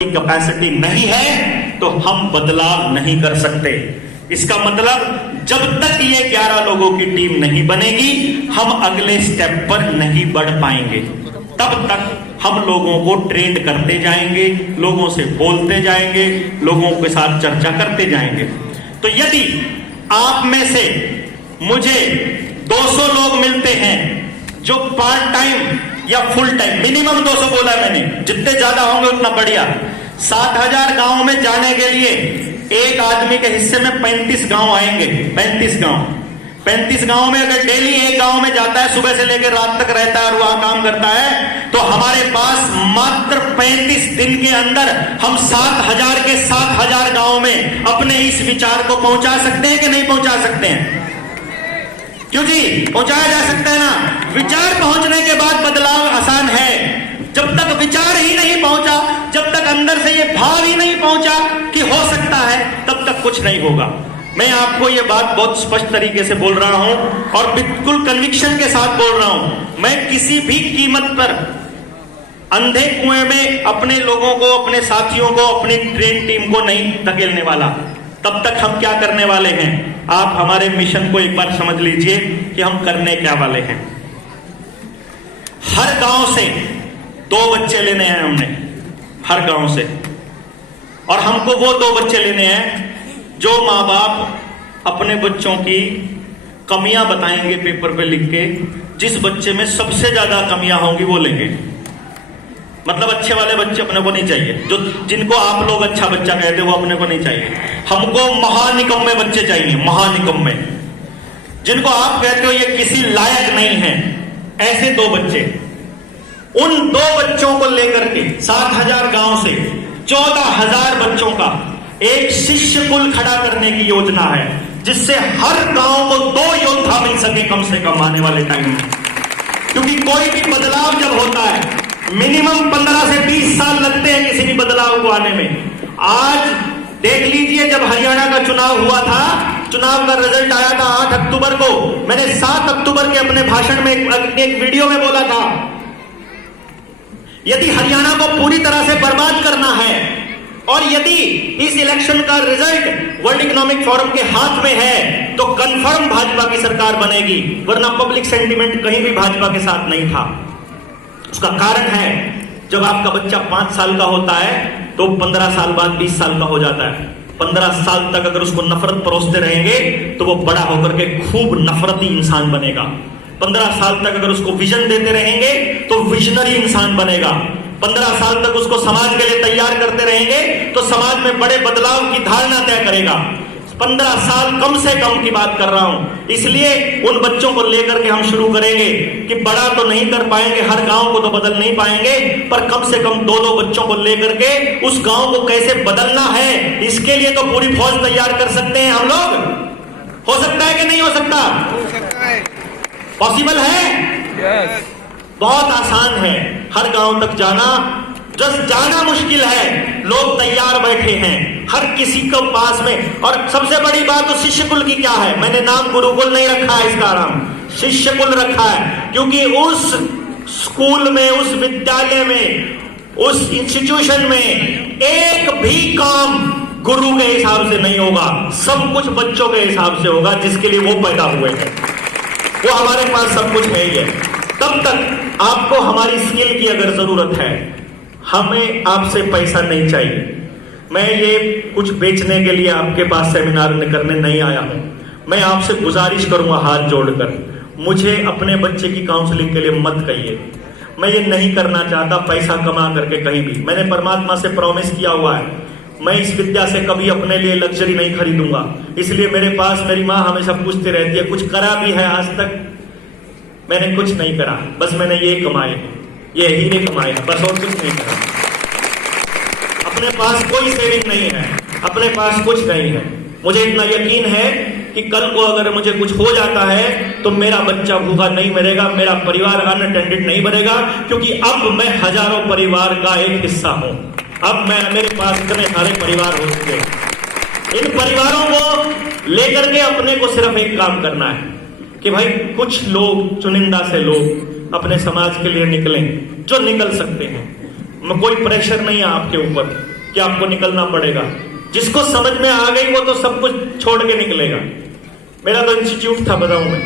Capacity नहीं है तो हम बदलाव नहीं कर सकते। इसका मतलब जब तक ये 11 लोगों की टीम नहीं बनेगी हम अगले स्टेप पर नहीं बढ़ पाएंगे। तब तक हम लोगों को ट्रेंड करते जाएंगे, लोगों से बोलते जाएंगे, लोगों के साथ चर्चा करते जाएंगे। तो यदि आप में से मुझे 200 लोग मिलते हैं जो पार्ट टाइम या फुल टाइम, मिनिमम 200 बोला मैंने, जितने ज्यादा होंगे उतना बढ़िया। 7000 गांव में जाने के लिए एक आदमी के हिस्से में 35 गांव आएंगे। 35 गांव में अगर डेली एक गांव में जाता है, सुबह से लेकर रात तक रहता है और वहां काम करता है, तो हमारे पास मात्र 35 दिन के अंदर हम 7000 के 7000 गांव में अपने इस विचार को पहुंचा सकते हैं कि नहीं पहुंचा सकते हैं? क्यों जी, पहुंचाया जा सकता है ना। विचार पहुंचने के बाद बदलाव आसान है। जब तक विचार ही नहीं पहुंचा, जब तक अंदर से ये भाव ही नहीं पहुंचा कि हो सकता है, तब तक कुछ नहीं होगा। मैं आपको ये बात बहुत स्पष्ट तरीके से बोल रहा हूं और बिल्कुल कन्विक्शन के साथ बोल रहा हूं। मैं किसी भी कीमत पर अंधे कुएं में अपने लोगों को, अपने साथियों को, अपनी ट्रेन टीम को नहीं धकेलने वाला। तब तक हम क्या करने वाले हैं, आप हमारे मिशन को एक बार समझ लीजिए कि हम करने क्या वाले हैं। हर गांव से 2 बच्चे लेने हैं हमने, हर गांव से। और हमको वो 2 बच्चे लेने हैं जो माँ बाप अपने बच्चों की कमियां बताएंगे पेपर पे लिख के। जिस बच्चे में सबसे ज्यादा कमियां होंगी वो लेंगे। मतलब अच्छे वाले बच्चे अपने को नहीं चाहिए, जो जिनको आप लोग अच्छा बच्चा कहते हो वो अपने को नहीं चाहिए। हमको महानिकम्मे बच्चे चाहिए, महानिकम्मे, जिनको आप कहते हो ये किसी लायक नहीं है, ऐसे 2 बच्चे। उन 2 बच्चों को लेकर के 7000 गांव से 14000 बच्चों का एक शिष्य कुल खड़ा करने की योजना है, जिससे हर गांव को 2 योद्धा मिल सके कम से कम आने वाले टाइम में। क्योंकि कोई भी बदलाव जब होता है मिनिमम 15 से 20 साल लगते हैं किसी भी बदलाव को आने में। आज देख लीजिए, जब हरियाणा का चुनाव हुआ था, चुनाव का रिजल्ट आया था 8 अक्टूबर को। मैंने 7 अक्टूबर के अपने भाषण में एक वीडियो में बोला था, यदि हरियाणा को पूरी तरह से बर्बाद करना है और यदि इस इलेक्शन का रिजल्ट वर्ल्ड इकोनॉमिक फोरम के हाथ में है तो कंफर्म भाजपा की सरकार बनेगी, वरना पब्लिक सेंटीमेंट कहीं भी भाजपा के साथ नहीं था। उसका कारण है, जब आपका बच्चा 5 साल का होता है तो 15 साल बाद 20 साल का हो जाता है। 15 साल तक अगर उसको नफरत परोसते रहेंगे तो वो बड़ा होकर के खूब नफरती इंसान बनेगा। 15 साल तक अगर उसको विजन देते रहेंगे तो विजनरी इंसान बनेगा। 15 साल तक उसको समाज के लिए तैयार करते रहेंगे तो समाज में बड़े बदलाव की धारणा तय करेगा। 15 साल कम से कम की बात कर रहा हूं, इसलिए उन बच्चों को लेकर के हम शुरू करेंगे कि बड़ा तो नहीं कर पाएंगे, हर गांव को तो बदल नहीं पाएंगे, पर कम से कम 2-2 बच्चों को लेकर के उस गांव को कैसे बदलना है, इसके लिए तो पूरी फौज तैयार कर सकते हैं हम लोग। हो सकता है कि नहीं हो सकता? पॉसिबल है? yes. बहुत आसान है हर गांव तक जाना। जस्ट जाना मुश्किल है, लोग तैयार बैठे हैं हर किसी को पास में। और सबसे बड़ी बात तो शिष्य कुल की क्या है, मैंने नाम गुरुकुल नहीं रखा है, इसका नाम शिष्य कुल रखा है, क्योंकि उस स्कूल में, उस विद्यालय में, उस इंस्टीट्यूशन में एक भी काम गुरु के हिसाब से नहीं होगा, सब कुछ बच्चों के हिसाब से होगा जिसके लिए वो पैदा हुए हैं। वो हमारे पास सब कुछ है ही है। तब तक आपको हमारी स्किल की अगर जरूरत है, हमें आपसे पैसा नहीं चाहिए। मैं ये कुछ बेचने के लिए आपके पास सेमिनार करने नहीं आया हूं। मैं आपसे गुजारिश करूंगा हाथ जोड़कर, मुझे अपने बच्चे की काउंसलिंग के लिए मत कहिए। मैं ये नहीं करना चाहता पैसा कमा करके कहीं भी। मैंने परमात्मा से प्रॉमिस किया हुआ है, मैं इस विद्या से कभी अपने लिए लग्जरी नहीं खरीदूंगा। इसलिए मेरे पास मेरी माँ हमेशा पूछती रहती है, कुछ करा भी है आज तक? मैंने कुछ नहीं करा, बस मैंने ये कमाए, ये हीरे कमाए, बस और कुछ नहीं करा। अपने पास कोई सेविंग नहीं है, अपने पास कुछ नहीं है। मुझे इतना यकीन है कि कल को अगर मुझे कुछ हो जाता है तो मेरा बच्चा भूखा नहीं मरेगा, मेरा परिवार अनअटेंडेड नहीं बनेगा, क्योंकि अब मैं हजारों परिवार का एक हिस्सा हूं। अब मेरे पास इतने सारे परिवार हो चुके हैं। इन परिवारों को लेकर के अपने को सिर्फ एक काम करना है कि भाई कुछ लोग, चुनिंदा से लोग अपने समाज के लिए निकलें जो निकल सकते हैं। कोई प्रेशर नहीं है आपके ऊपर कि आपको निकलना पड़ेगा। जिसको समझ में आ गई वो तो सब कुछ छोड़ के निकलेगा। मेरा तो इंस्टीट्यूट था, बताऊं मैं,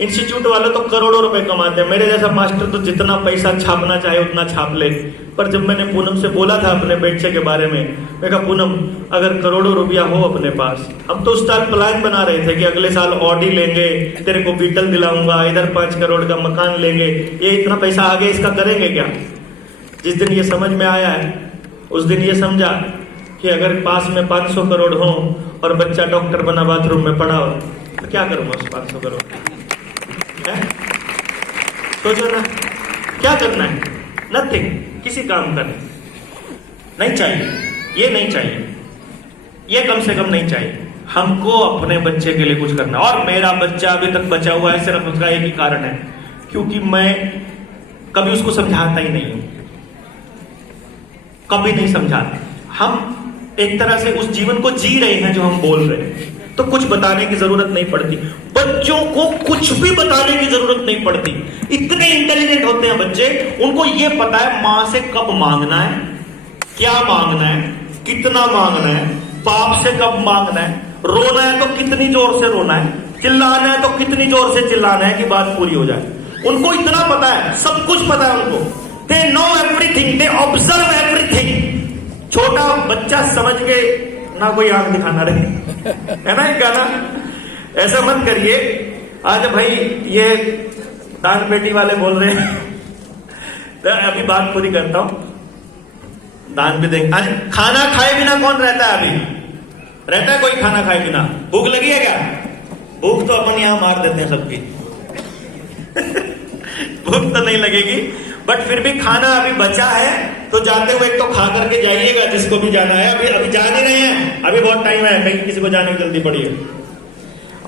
इंस्टीट्यूट वाले तो करोड़ों रुपए कमाते हैं। मेरे जैसा मास्टर तो जितना पैसा छापना चाहे उतना छाप ले। पर जब मैंने पूनम से बोला था अपने बच्चे के बारे में, मैं कहा पूनम अगर करोड़ों रुपया हो अपने पास, हम तो उस साल प्लान बना रहे थे कि अगले साल ऑडी लेंगे, तेरे को बीटल दिलाऊंगा, इधर 5 करोड़ का मकान लेंगे, ये इतना पैसा आ गया, इसका करेंगे क्या। जिस दिन ये समझ में आया है उस दिन ये समझा कि अगर पास में 500 करोड़ हो और बच्चा डॉक्टर बना बाथरूम में पड़ा हो तो क्या करूंगा उस 500 करोड़। सोचो ना क्या करना है, नथिंग, किसी काम का नहीं चाहिए, ये नहीं चाहिए, ये कम से कम नहीं चाहिए। हमको अपने बच्चे के लिए कुछ करना। और मेरा बच्चा अभी तक बचा हुआ है सिर्फ उसका एक ही कारण है, क्योंकि मैं कभी उसको समझाता ही नहीं हूं, कभी नहीं समझाते। हम एक तरह से उस जीवन को जी रहे हैं जो हम बोल रहे हैं, तो कुछ बताने की जरूरत नहीं पड़ती। बच्चों को कुछ भी बताने की जरूरत नहीं पड़ती, इतने इंटेलिजेंट होते हैं बच्चे। उनको ये पता है मां से कब मांगना है, क्या मांगना है, कितना मांगना है, बाप से कब मांगना है, रोना है तो कितनी जोर से रोना है, चिल्लाना है तो कितनी जोर से चिल्लाना है कि बात पूरी हो जाए। उनको इतना पता है, सब कुछ पता है उनको। They know everything, they observe everything. छोटा बच्चा समझ के ना कोई आंख दिखाना रहे, है ना एक गाना। ऐसा मत करिए। आज भाई ये दान पेटी वाले बोल रहे हैं तो अभी बात पूरी करता हूं। दान भी देंगे। आज खाना खाए बिना कौन रहता है? अभी रहता है कोई खाना खाए बिना? भूख लगी है क्या? भूख तो अपन यहां मार देते हैं सबकी भूख तो नहीं लगेगी, बट फिर भी खाना अभी बचा है तो जाते हुए एक तो खा करके जाइएगा, जिसको भी जाना है। अभी जा नहीं रहे हैं, अभी बहुत टाइम है, कहीं किसी को जाने की जल्दी पड़ी है।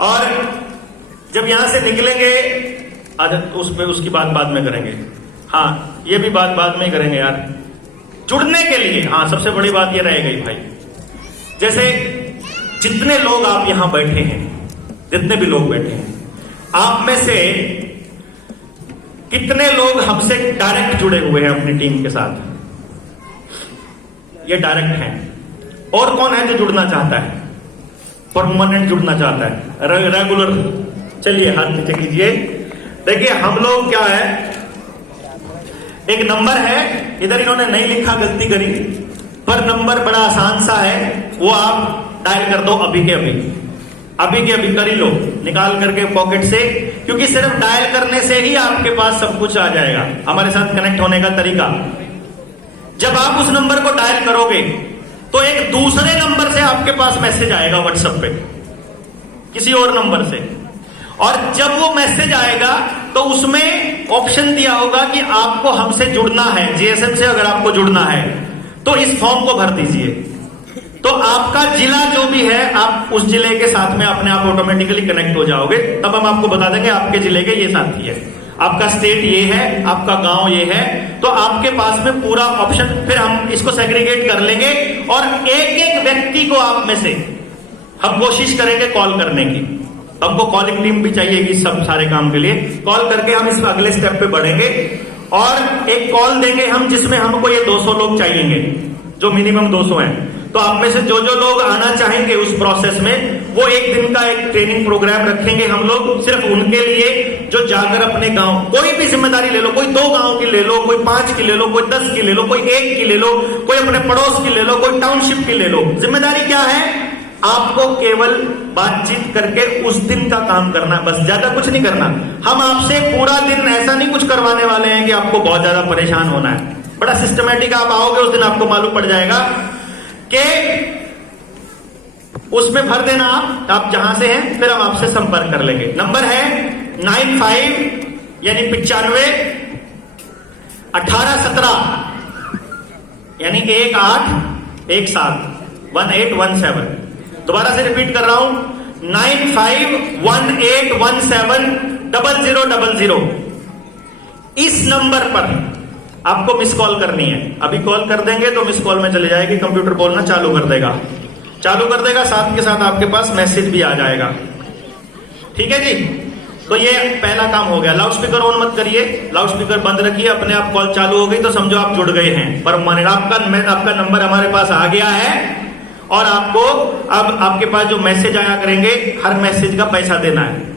और जब यहां से निकलेंगे आदत उसकी बात बाद में करेंगे। हाँ, ये भी बात बाद में ही करेंगे यार। जुड़ने के लिए हाँ सबसे बड़ी बात ये रह गई भाई, जैसे जितने लोग आप यहां बैठे हैं, जितने भी लोग बैठे हैं, आप में से कितने लोग हमसे डायरेक्ट जुड़े हुए हैं अपनी टीम के साथ? ये डायरेक्ट हैं। और कौन है जो जुड़ना चाहता है, परमानेंट जुड़ना चाहता है, रेगुलर? चलिए हाथ नीचे कीजिए। देखिए हम लोग क्या है, एक नंबर है, इधर इन्होंने नहीं लिखा, गलती करी, पर नंबर बड़ा आसान सा है, वो आप डायल कर दो अभी के अभी, अभी के अभी कर ही लो, निकाल करके पॉकेट से, क्योंकि सिर्फ डायल करने से ही आपके पास सब कुछ आ जाएगा। हमारे साथ कनेक्ट होने का तरीका, जब आप उस नंबर को डायल करोगे तो एक दूसरे नंबर से आपके पास मैसेज आएगा व्हाट्सएप पे, किसी और नंबर से, और जब वो मैसेज आएगा तो उसमें ऑप्शन दिया होगा कि आपको हमसे जुड़ना है, जीएसएम से अगर आपको जुड़ना है तो इस फॉर्म को भर दीजिए। तो आपका जिला जो भी है, आप उस जिले के साथ में अपने आप ऑटोमेटिकली कनेक्ट हो जाओगे। तब हम आपको बता देंगे आपके जिले के ये साथी है, आपका स्टेट ये है, आपका गांव ये है, तो आपके पास में पूरा ऑप्शन, फिर हम इसको सेग्रीगेट कर लेंगे और एक एक व्यक्ति को आप में से हम कोशिश करेंगे कॉल करने की। हमको कॉलिंग टीम भी चाहिए सब सारे काम के लिए। कॉल करके हम इस अगले स्टेप पे बढ़ेंगे और एक कॉल देंगे हम, जिसमें हमको ये 200 लोग चाहिए, जो मिनिमम 200 हैं। तो आप में से जो जो लोग आना चाहेंगे उस प्रोसेस में, वो एक दिन का एक ट्रेनिंग प्रोग्राम रखेंगे हम लोग सिर्फ उनके लिए, जो जाकर अपने गांव, कोई भी जिम्मेदारी ले लो, कोई 2 गांव की ले लो, कोई 5 की ले लो, कोई 10 की ले लो, कोई 1 की ले लो, कोई अपने पड़ोस की ले लो, कोई टाउनशिप की ले लो। जिम्मेदारी क्या है? आपको केवल बातचीत करके उस दिन का काम करना, बस, ज्यादा कुछ नहीं करना। हम आपसे पूरा दिन ऐसा नहीं कुछ करवाने वाले हैं कि आपको बहुत ज्यादा परेशान होना है। बड़ा सिस्टमैटिक आप आओगे उस दिन, आपको मालूम पड़ जाएगा कि उसमें भर देना आप जहां से हैं, फिर हम आपसे संपर्क कर लेंगे। नंबर है 95 यानी 95 1817 यानी 1817 1817। दोबारा से रिपीट कर रहा हूं, 9518170000। इस नंबर पर आपको मिस कॉल करनी है। अभी कॉल कर देंगे तो मिस कॉल में चले जाएगी, कंप्यूटर बोलना चालू कर देगा, साथ के साथ आपके पास मैसेज भी आ जाएगा। ठीक है जी, तो ये पहला काम हो गया। लाउड स्पीकर ऑन मत करिए, लाउड स्पीकर बंद रखिए, अपने आप कॉल चालू हो गई तो समझो आप जुड़ गए हैं। पर आपका नंबर हमारे पास आ गया है और आपको अब आपके पास जो मैसेज आया करेंगे, हर मैसेज का पैसा देना है।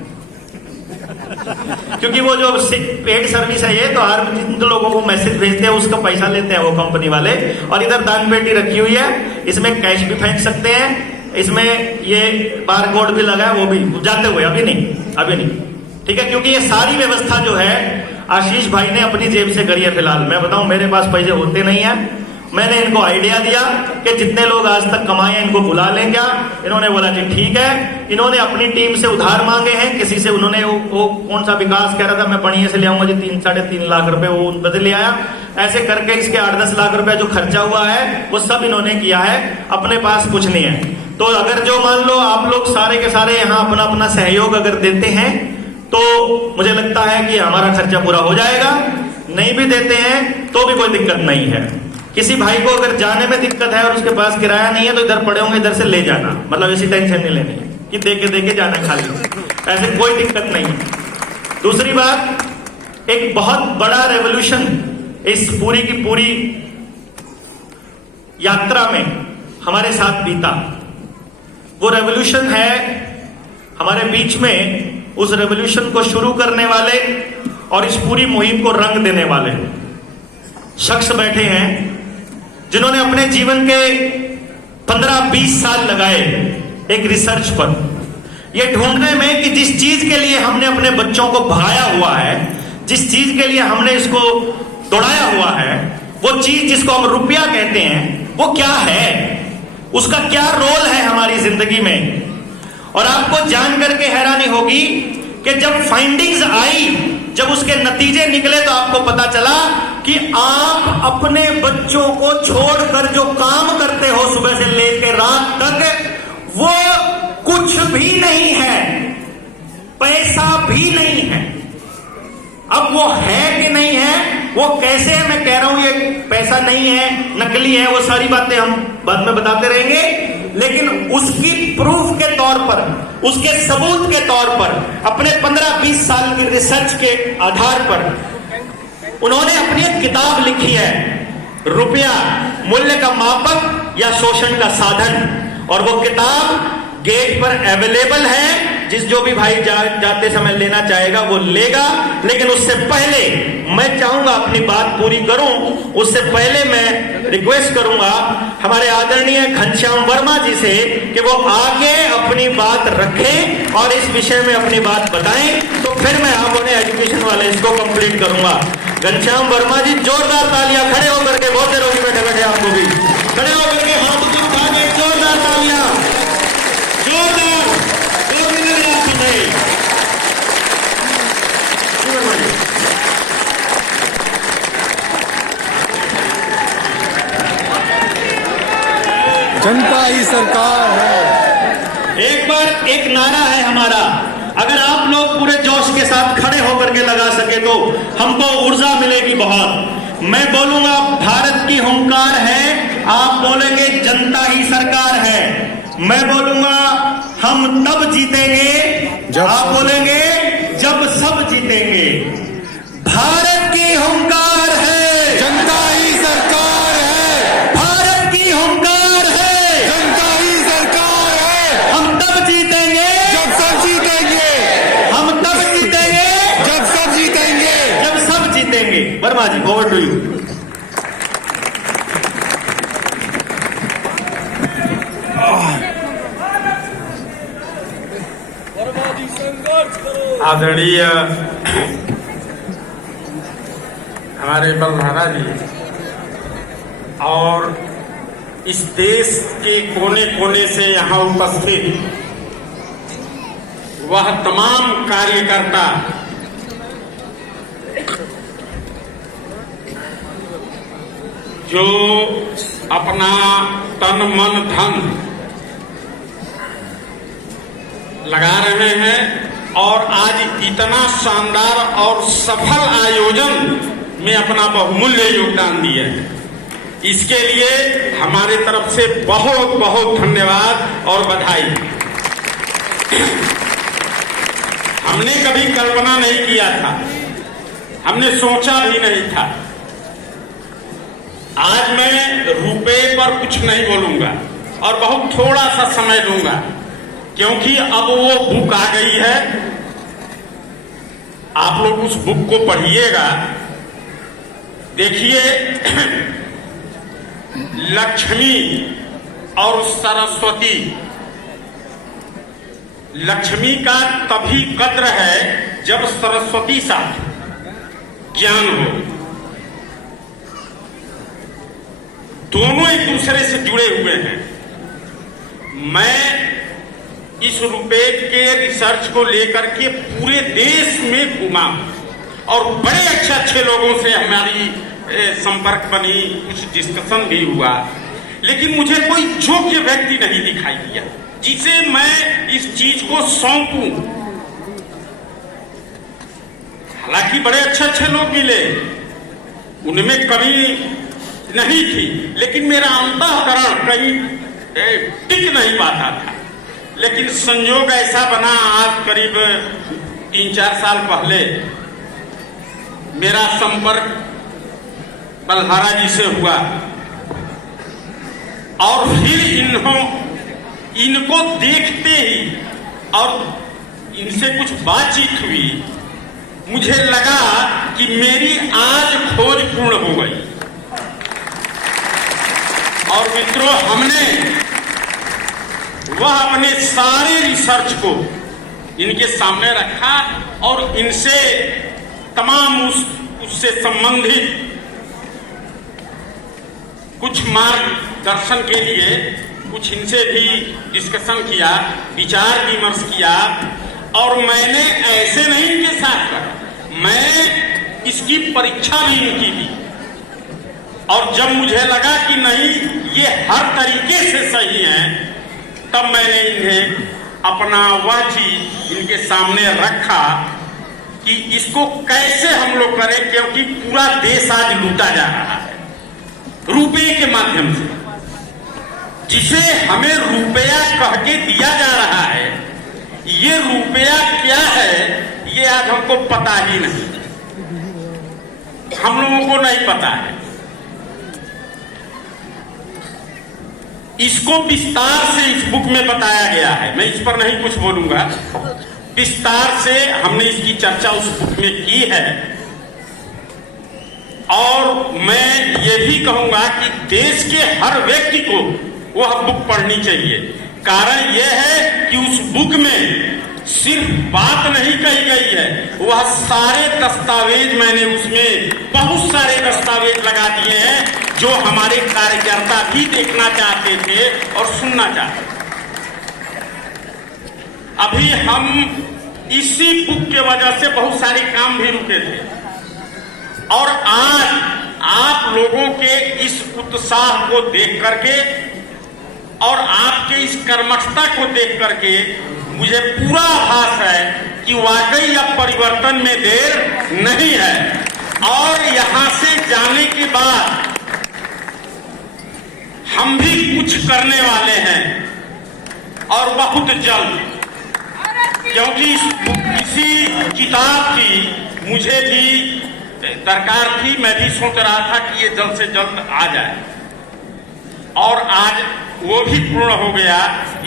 क्योंकि वो जो पेड सर्विस है ये, तो हर जिन लोगों को मैसेज भेजते हैं उसका पैसा लेते हैं वो कंपनी वाले। और इधर दान पेटी रखी हुई है, इसमें कैश भी फेंक सकते हैं, इसमें ये बार कोड भी लगा है, वो भी जाते हुए अभी नहीं, ठीक है। क्योंकि ये सारी व्यवस्था जो है आशीष भाई ने अपनी जेब से करी है। फिलहाल मैं बताऊं, मेरे पास पैसे होते नहीं है। मैंने इनको आइडिया दिया कि जितने लोग आज तक कमाए हैं इनको बुला लें क्या। इन्होंने बोला जी ठीक है। इन्होंने अपनी टीम से उधार मांगे हैं, किसी से उन्होंने वो कौन सा विकास कह रहा था मैं बढ़िया से ले आऊंगा जी 3-3.5 लाख रुपए, वो बदल ले आया। ऐसे करके इसके 8-10 लाख रुपए जो खर्चा हुआ है वो सब इन्होंने किया है, अपने पास कुछ नहीं है। तो अगर जो मान लो आप लोग सारे के सारे यहाँ अपना अपना सहयोग अगर देते हैं तो मुझे लगता है कि हमारा खर्चा पूरा हो जाएगा। नहीं भी देते हैं तो भी कोई दिक्कत नहीं है। किसी भाई को अगर जाने में दिक्कत है और उसके पास किराया नहीं है तो इधर पड़े होंगे, इधर से ले जाना, मतलब ऐसी टेंशन नहीं लेनी है कि देके जाना खाली, ऐसे कोई दिक्कत नहीं है। दूसरी बात, एक बहुत बड़ा रेवोल्यूशन इस पूरी की पूरी यात्रा में हमारे साथ बीता। वो रेवोल्यूशन है हमारे बीच में, उस रेवोल्यूशन को शुरू करने वाले और इस पूरी मुहिम को रंग देने वाले शख्स बैठे हैं जिन्होंने अपने जीवन के 15-20 साल लगाए एक रिसर्च पर, यह ढूंढने में कि जिस चीज के लिए हमने अपने बच्चों को भगाया हुआ है, जिस चीज के लिए हमने इसको दौड़ाया हुआ है, वो चीज जिसको हम रुपया कहते हैं, वो क्या है, उसका क्या रोल है हमारी जिंदगी में। और आपको जान करके हैरानी होगी कि जब फाइंडिंग्स आई, जब उसके नतीजे निकले तो आपको पता चला कि आप अपने बच्चों को छोड़कर जो काम करते हो सुबह से लेकर रात तक, वो कुछ भी नहीं है, पैसा भी नहीं है। अब वो है कि नहीं है, वो कैसे है, मैं कह रहा हूं ये पैसा नहीं है, नकली है, वो सारी बातें हम बाद में बताते रहेंगे। लेकिन उसकी प्रूफ के तौर पर, उसके सबूत के तौर पर, अपने 15-20 साल की रिसर्च के आधार पर उन्होंने अपनी एक किताब लिखी है, रुपया मूल्य का मापक या शोषण का साधन। और वो किताब गेट पर अवेलेबल है, जो भी भाई जाते समय लेना चाहेगा वो लेगा। लेकिन उससे पहले मैं चाहूंगा अपनी बात पूरी करूं, उससे पहले मैं रिक्वेस्ट करूंगा हमारे आदरणीय घनश्याम वर्मा जी से कि वो आगे अपनी बात रखें और इस विषय में अपनी बात बताएं, तो फिर मैं आप उन्हें एजुकेशन वाले इसको कंप्लीट करूंगा। घनश्याम वर्मा जी, जोरदार तालियां, खड़े होकर के, बहुत देर होगी बैठे बैठे, आपको भी खड़े होकर के हाथ उठा के जोरदार तालियां, जोरदार। जनता ही सरकार है। एक बार एक नारा है हमारा, अगर आप लोग पूरे जोश के साथ खड़े होकर के लगा सके तो हमको ऊर्जा मिलेगी बहुत। मैं बोलूंगा भारत की हुंकार है, आप बोलेंगे जनता ही सरकार है। मैं बोलूंगा हम तब जीतेंगे, आप बोलेंगे जब सब जीतेंगे। भारत की हुंकार है, जनता ही सरकार है। भारत की हुंकार है, जनता ही सरकार है। हम तब जीतेंगे जब सब जीतेंगे, हम तब जीतेंगे जब सब जीतेंगे, जब सब जीतेंगे। वर्मा जी, ओवर टू यू। आदरणीय हमारे बलधारा जी और इस देश के कोने कोने से यहाँ उपस्थित वह तमाम कार्यकर्ता, जो अपना तन मन धन लगा रहे हैं और आज इतना शानदार और सफल आयोजन में अपना बहुमूल्य योगदान दिया है, इसके लिए हमारे तरफ से बहुत बहुत धन्यवाद और बधाई। हमने कभी कल्पना नहीं किया था, हमने सोचा भी नहीं था। आज मैं रुपए पर कुछ नहीं बोलूंगा और बहुत थोड़ा सा समय लूंगा, क्योंकि अब वो बुक आ गई है। आप लोग उस बुक को पढ़िएगा। देखिए, लक्ष्मी और सरस्वती, लक्ष्मी का तभी कद्र है जब सरस्वती साथ ज्ञान हो। दोनों एक दूसरे से जुड़े हुए हैं। मैं इस रुपए के रिसर्च को लेकर के पूरे देश में घूमा और बड़े अच्छे अच्छे लोगों से हमारी संपर्क बनी, कुछ डिस्कशन भी हुआ, लेकिन मुझे कोई योग्य व्यक्ति नहीं दिखाई दिया जिसे मैं इस चीज को सौंपूं। हालांकि बड़े अच्छे अच्छे लोग मिले, उनमें कमी नहीं थी, लेकिन मेरा अंतःकरण कहीं टिक नहीं पाता था। लेकिन संयोग ऐसा बना, आज करीब 3-4 साल पहले मेरा संपर्क बलहारा जी से हुआ और फिर इनको देखते ही और इनसे कुछ बातचीत हुई, मुझे लगा कि मेरी आज खोज पूर्ण हो गई। और मित्रों, हमने वह अपने सारे रिसर्च को इनके सामने रखा और इनसे तमाम उससे संबंधित कुछ मार्गदर्शन के लिए कुछ इनसे भी डिस्कशन किया, विचार विमर्श किया। और मैंने ऐसे नहीं इनके साथ करा, मैं इसकी परीक्षा भी इनकी दी। और जब मुझे लगा कि नहीं, ये हर तरीके से सही है, तब मैंने इन्हें अपना वह चीज इनके सामने रखा कि इसको कैसे हम लोग करें, क्योंकि पूरा देश आज लूटा जा रहा है रुपये के माध्यम से। जिसे हमें रुपया कह के दिया जा रहा है, ये रुपया क्या है ये आज हमको पता ही नहीं, हम लोगों को नहीं पता है। इसको विस्तार से इस बुक में बताया गया है, मैं इस पर नहीं कुछ बोलूंगा। विस्तार से हमने इसकी चर्चा उस बुक में की है। और मैं ये भी कहूंगा कि देश के हर व्यक्ति को वह बुक पढ़नी चाहिए। कारण यह है कि उस बुक में सिर्फ बात नहीं कही गई है, वह सारे दस्तावेज, मैंने उसमें बहुत सारे दस्तावेज लगा दिए हैं जो हमारे कार्यकर्ता भी देखना चाहते थे और सुनना चाहते थे। अभी हम इसी बुक के वजह से बहुत सारे काम भी रुके थे और आज आप लोगों के इस उत्साह को देख करके और आपके इस कर्मठता को देख करके मुझे पूरा आभास है कि वाकई अब परिवर्तन में देर नहीं है। और यहां से जाने के बाद हम भी कुछ करने वाले हैं और बहुत जल्द, क्योंकि इसी किताब की मुझे भी दरकार थी। मैं भी सोच रहा था कि ये जल्द से जल्द आ जाए और आज वो भी पूर्ण हो गया।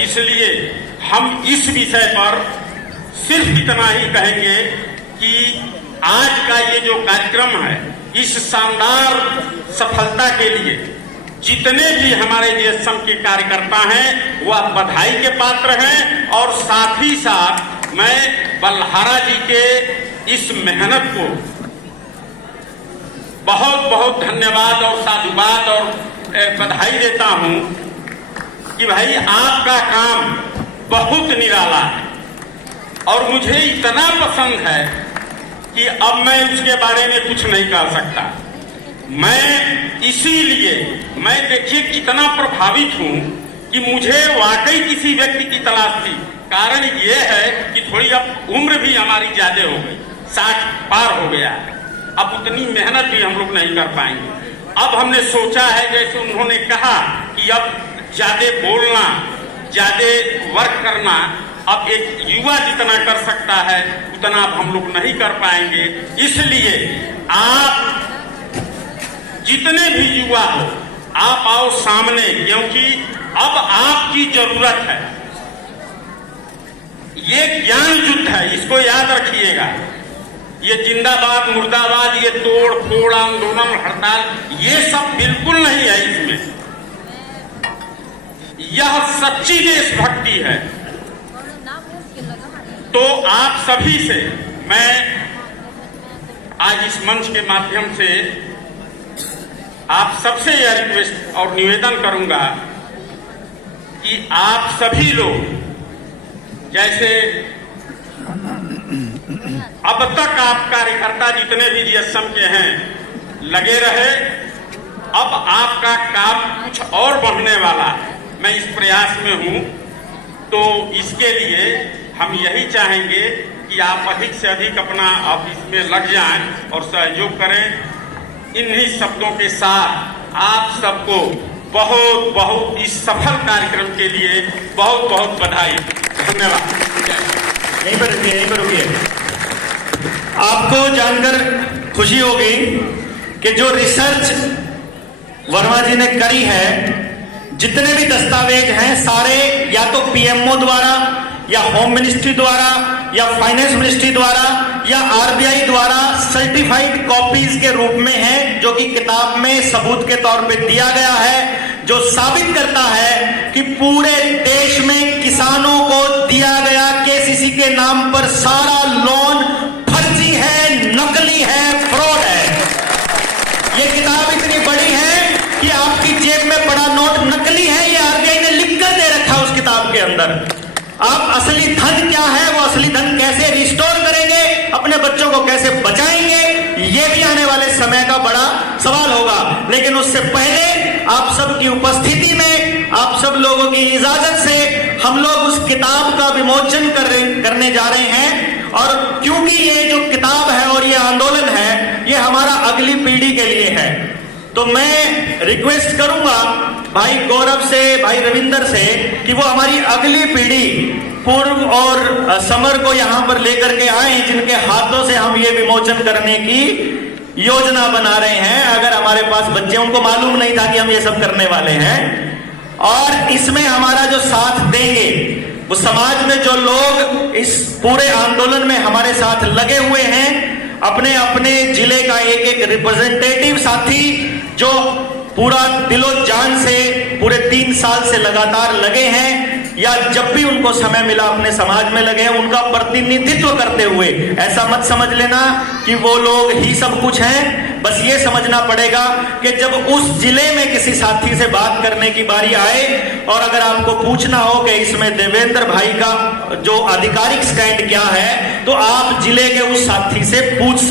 इसलिए हम इस विषय पर सिर्फ इतना ही कहेंगे कि आज का ये जो कार्यक्रम है, इस शानदार सफलता के लिए जितने भी हमारे जीएसएम के कार्यकर्ता हैं वह बधाई के पात्र हैं। और साथ ही साथ मैं बलहारा जी के इस मेहनत को बहुत बहुत धन्यवाद और साधुवाद और बधाई देता हूं कि भाई आपका काम बहुत निराला है और मुझे इतना पसंद है कि अब मैं उसके बारे में कुछ नहीं कह सकता। मैं इसीलिए मैं देखिए कितना प्रभावित हूं कि मुझे वाकई किसी व्यक्ति की तलाश थी। कारण यह है कि थोड़ी अब उम्र भी हमारी ज्यादा हो गई, 60 पार हो गया है, अब उतनी मेहनत भी हम लोग नहीं कर पाएंगे। अब हमने सोचा है, जैसे उन्होंने कहा कि अब ज्यादा बोलना, ज्यादा वर्क करना अब एक युवा जितना कर सकता है उतना अब हम लोग नहीं कर पाएंगे। इसलिए आप जितने भी युवा हो, आप आओ सामने, क्योंकि अब आपकी जरूरत है। ये ज्ञान युद्ध है, इसको याद रखिएगा। ये जिंदाबाद मुर्दाबाद, ये तोड़ फोड़ आंदोलन हड़ताल, ये सब बिल्कुल नहीं है इसमें। यह सच्ची देशभक्ति है। तो आप सभी से मैं आज इस मंच के माध्यम से आप सबसे यह रिक्वेस्ट और निवेदन करूंगा कि आप सभी लोग, जैसे अब तक आप कार्यकर्ता जितने भी जीएसएम के हैं लगे रहे, अब आपका काम कुछ और बढ़ने वाला है। मैं इस प्रयास में हूं, तो इसके लिए हम यही चाहेंगे कि आप अधिक से अधिक अपना ऑफिस में लग जाएं और सहयोग करें। इन्हीं शब्दों के साथ आप सबको बहुत बहुत इस सफल कार्यक्रम के लिए बहुत बहुत बधाई। धन्यवाद। यहीं पर रुकिए। आपको जानकर खुशी होगी कि जो रिसर्च वर्मा जी ने करी है, जितने भी दस्तावेज हैं सारे या तो पीएमओ द्वारा या होम मिनिस्ट्री द्वारा या फाइनेंस मिनिस्ट्री द्वारा या आरबीआई द्वारा सर्टिफाइड कॉपीज के रूप में हैं, जो कि किताब में सबूत के तौर पे दिया गया है, जो साबित करता है कि पूरे देश में किसानों को दिया गया केसीसी के नाम पर सारा लोन फर्जी है, नकली है, फ्रॉड है। ये किताब इतनी बड़ी है कि आपकी जेब में पड़ा नोट नकली है, ये आरबीआई ने लिखकर दे रखा उस किताब के अंदर। आप असली धन क्या है, वो असली धन कैसे रिस्टोर करेंगे, अपने बच्चों को कैसे बचाएंगे, ये भी आने वाले समय का बड़ा सवाल होगा। लेकिन उससे पहले आप सबकी उपस्थिति में, आप सब लोगों की इजाजत से हम लोग उस किताब का विमोचन करने जा रहे हैं। और क्योंकि ये जो किताब है और ये आंदोलन है, ये हमारा अगली पीढ़ी के लिए है, तो मैं रिक्वेस्ट करूंगा भाई गौरव से, भाई रविंदर से, कि वो हमारी अगली पीढ़ी पूर्व और समर को यहां पर लेकर के आए, जिनके हाथों से हम ये विमोचन करने की योजना बना रहे हैं। अगर हमारे पास बच्चे, उनको मालूम नहीं था कि हम ये सब करने वाले हैं। और इसमें हमारा जो साथ देंगे, वो समाज में जो लोग इस पूरे आंदोलन में हमारे साथ लगे हुए हैं, अपने अपने जिले का एक एक रिप्रेजेंटेटिव साथी जो पूरा दिलो जान से पूरे 3 साल से लगातार लगे हैं, या जब भी उनको समय मिला अपने समाज में लगे हैं, उनका प्रतिनिधित्व करते हुए, ऐसा मत समझ लेना कि वो लोग ही सब कुछ हैं। बस ये समझना पड़ेगा कि जब उस जिले में किसी साथी से बात करने की बारी आए, और अगर आपको पूछना हो कि इसमें देवेंद्र भाई का जो आधिकारिक स्टैंड क्या है, तो आप जिले के उस साथी से पूछ सकते